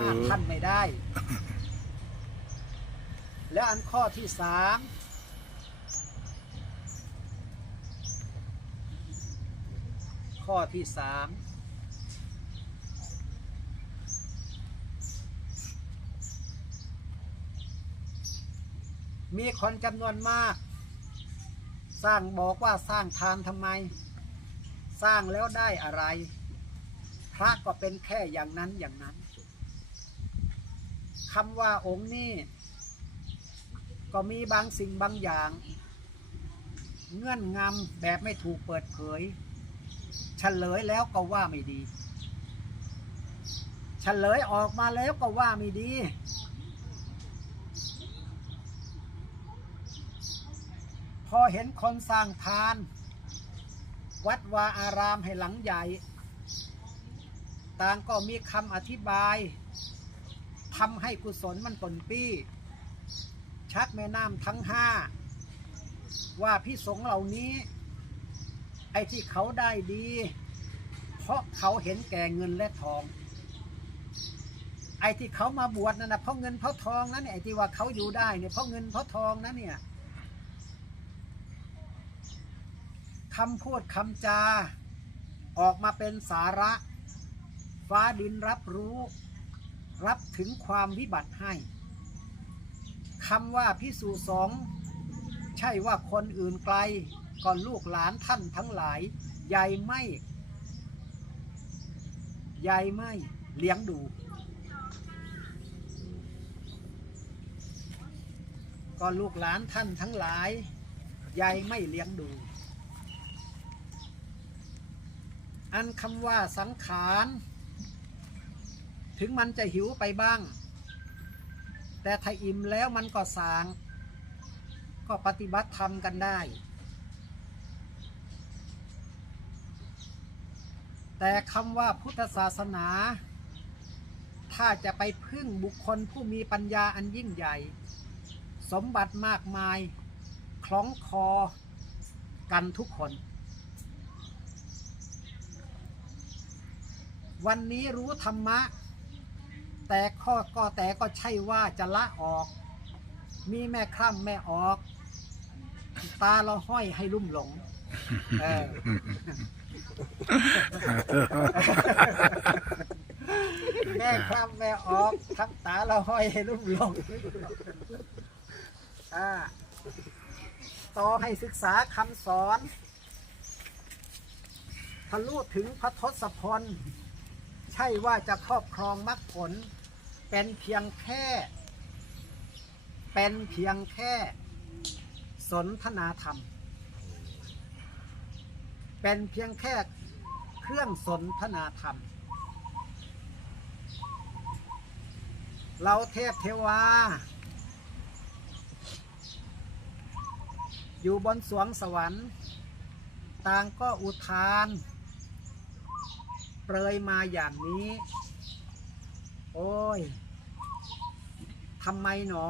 อ่านท่านไม่ได้ และอันข้อที่สามข้อที่สามมีคนจำนวนมาก สร้างบอกว่าสร้างทานทำไม สร้างแล้วได้อะไร พระก็เป็นแค่อย่างนั้นอย่างนั้น คำว่าองค์นี้ก็มีบางสิ่งบางอย่าง เงื่อนงำแบบไม่ถูกเปิดเผยเฉลยแล้วก็ว่าไม่ดีเฉลยออกมาแล้วก็ว่าไม่ดี พอเห็นคนสร้างทาน วัดวาอารามให้หลังใหญ่ ต่างก็มีคำอธิบาย ทำให้กุศลมันปนปี้ ชักแม่น้ำทั้งห้า ว่าพิสงเหล่านี้ ไอ้ที่เขาได้ดี เพราะเขาเห็นแก่เงินและทอง ไอ้ที่เขามาบวชนั่นนะเพราะเงินเพราะทองนั่นเนี่ยไอ้ที่ว่าเขาอยู่ได้เนี่ยเพราะเงินเพราะทองนั่นเนี่ยคำพูดคำจา ออกมาเป็นสาระ ฟ้าดินรับรู้ รับถึงความวิบัติให้คำว่าพิสูสงใช่ว่าคนอื่นไกลก่อนลูกหลานท่านทั้งหลายใหญ่ไม่ใหญ่ไม่เลี้ยงดู ก็ลูกหลานท่านทั้งหลายยายไม่เลี้ยงดู อันคำว่าสังขาร ถึงมันจะหิวไปบ้าง แต่ถ้าอิ่มแล้วมันก็สาง ก็ปฏิบัติธรรมกันได้ แต่คำว่าพุทธศาสนา ถ้าจะไปพึ่งบุคคลผู้มีปัญญาอันยิ่งใหญ่ สมบัติมากมาย คล้องคอกันทุกคน วันนี้รู้ธรรมะ แต่ข้อก็แต่ก็ใช่ว่าจะละออก มีแม่คร่ำแม่ออก ตาเราห้อยให้ลุ่มหลงเออแม่คร่ำแม่ออกทั้งตาเราห้อยให้ลุ่มหลงอ่าต่อให้ศึกษาคำสอนทะลุถึงพระทศพล ใช่ว่าจะครอบครองมรรคผล เป็นเพียงแค่ เป็นเพียงแค่ สนทนาธรรม เป็นเพียงแค่เครื่องสนทนาธรรม เราเทพเทวา อยู่บนสวงสวรรค์ ต่างก็อุทาน เปรยมาอย่างนี้ โอ้ยทำไมหนอ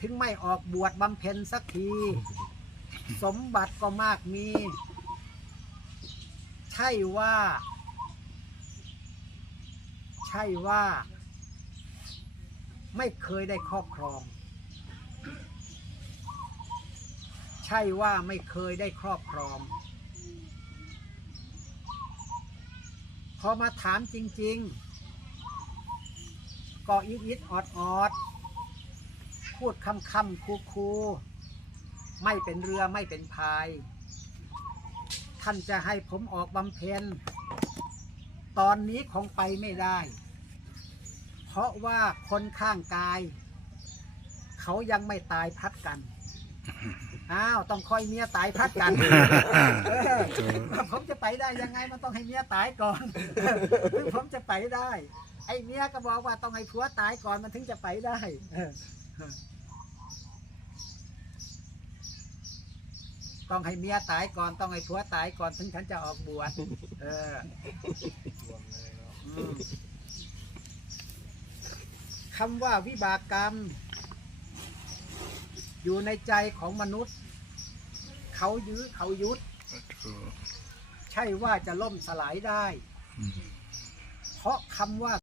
ถึงไม่ออกบวชบำเพ็ญสักที สมบัติก็มากมี ใช่ว่า ใช่ว่า ไม่เคยได้ครอบครอง ใช่ว่าไม่เคยได้ครอบครอง พอมาถามจริง ๆ ก็อิดอิดออดออดพูดคำคำคูคูไม่เป็นเรือไม่เป็นพาย ท่านจะให้ผมออกบำเพ็ญตอนนี้คงไปไม่ได้ เพราะว่าคนข้างกาย เขายังไม่ตายพัดกัน อ้าวต้องคอยเมียตายพัดกันเออผมจะไปได้ยังไงมันต้องให้เมียตายก่อนถึงผมจะไปได้ ไอ้เมียก็บอกว่าต้องให้ผัวตายก่อนมันถึงจะไปได้เออต้องให้เมียตายก่อนต้องให้ผัวตายก่อนถึงฉันจะออกบวชเอออืมคำว่าวิบากกรรม อยู่ในใจของมนุษย์ เขายื้อเขายุด ใช่ว่าจะล่มสลายได้ เพราะคำว่า